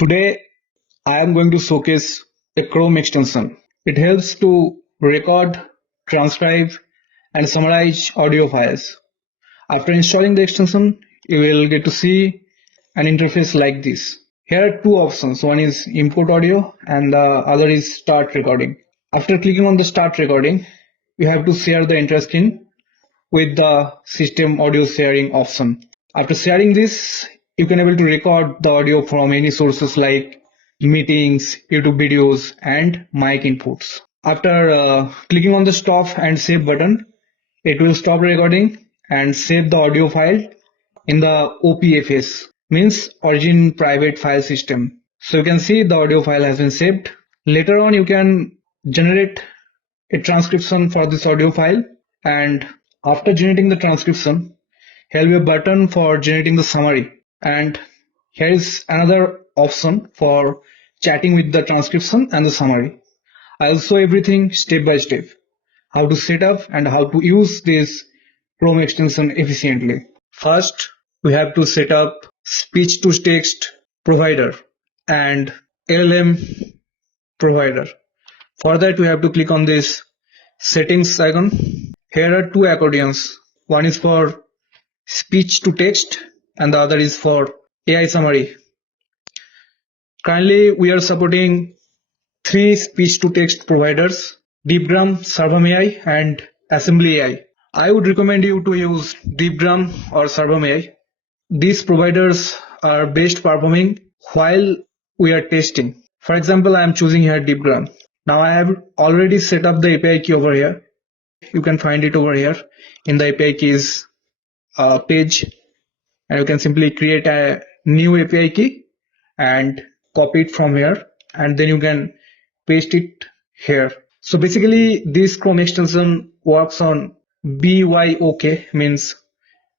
Today, I am going to showcase a Chrome extension. It helps to record, transcribe, and summarize audio files. After installing the extension, you will get to see an interface like this. Here are two options. One is import audio and the other is start recording. After clicking on the start recording, you have to share the entire screen with the system audio sharing option. After sharing this, you can able to record the audio from any sources like meetings, YouTube videos, and mic inputs. After clicking on the stop and save button, it will stop recording and save the audio file in the OPFS, means Origin Private File System. So you can see the audio file has been saved. Later on, you can generate a transcription for this audio file, and after generating the transcription, here will be a button for generating the summary, and here is another option for chatting with the transcription and the summary. I'll show everything step by step, how to set up and how to use this Chrome extension efficiently. First, we have to set up speech to text provider and LLM provider. For that, we have to click on this settings icon. Here are two accordions. One is for speech to text and the other is for AI summary. Currently, we are supporting three speech to text providers: DeepGram, Servam AI, and Assembly AI. I would recommend you to use DeepGram or Servam AI. These providers are best performing while we are testing. For example, I am choosing here DeepGram. Now I have already set up the API key over here. You can find it over here in the API keys page, and you can simply create a new API key and copy it from here, and then you can paste it here. So basically this Chrome extension works on BYOK, means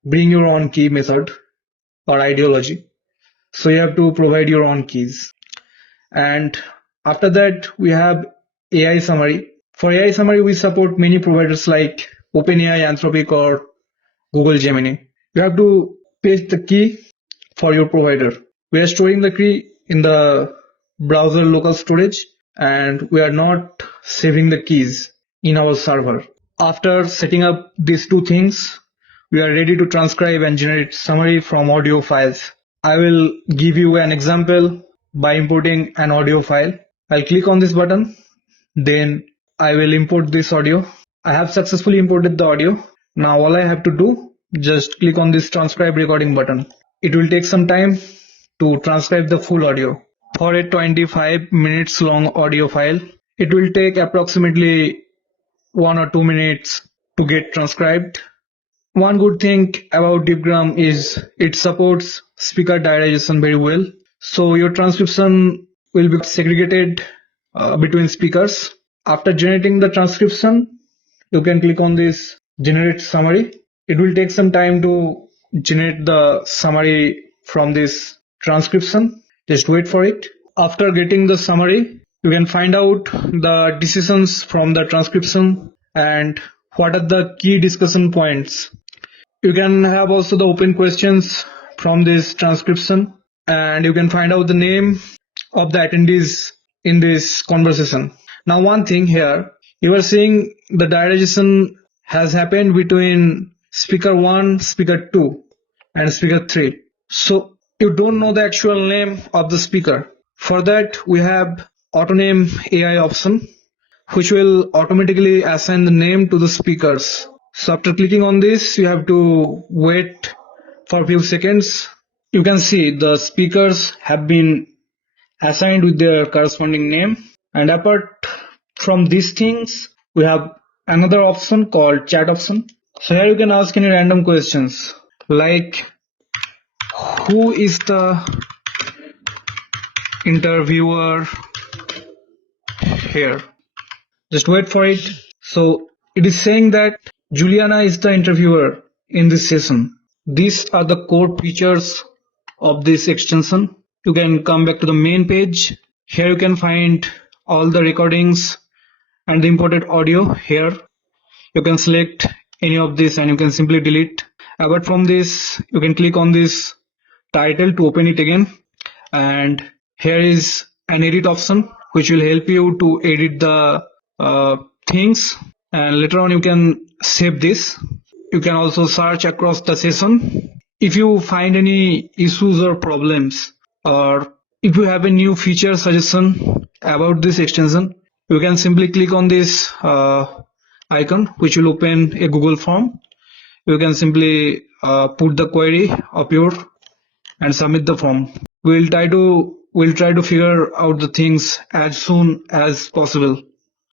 bring your own key method or ideology. So you have to provide your own keys. And after that we have AI summary. For AI summary, we support many providers like OpenAI, Anthropic, or Google Gemini. You have to paste the key for your provider. We are storing the key in the browser local storage, and we are not saving the keys in our server. After setting up these two things, we are ready to transcribe and generate summary from audio files. I will give you an example by importing an audio file. I'll click on this button, then I will import this audio. I have successfully imported the audio. Now all I have to do, just click on this transcribe recording button. It will take some time to transcribe the full audio. For a 25 minutes long audio file, it will take approximately 1 or 2 minutes to get transcribed. One good thing about DeepGram is it supports speaker diarization very well. So your transcription will be segregated between speakers. After generating the transcription, you can click on this generate summary. It will take some time to generate the summary from this transcription. Just wait for it. After getting the summary, you can find out the decisions from the transcription and what are the key discussion points. You can have also the open questions from this transcription, and you can find out the name of the attendees in this conversation. Now one thing here, you are seeing the diarization has happened between speaker 1, speaker 2 and speaker 3. So you don't know the actual name of the speaker. For that we have autoname AI option, which will automatically assign the name to the speakers. So after clicking on this, you have to wait for a few seconds. You can see the speakers have been assigned with their corresponding name. And apart from these things, we have another option called chat option. So here you can ask any random questions like who is the interviewer here. Just wait for it. So it is saying that Juliana is the interviewer in this session. These are the core features of this extension. You can come back to the main page. Here you can find all the recordings and the imported audio. Here you can select any of this and you can simply delete. Apart from this, you can click on this title to open it again, and Here is an edit option which will help you to edit the things, and later on you can save this. You can also search across the session. If you find any issues or problems, or if you have a new feature suggestion about this extension, you can simply click on this icon which will open a Google form. You can simply put the query of your and submit the form. We'll try to figure out the things as soon as possible.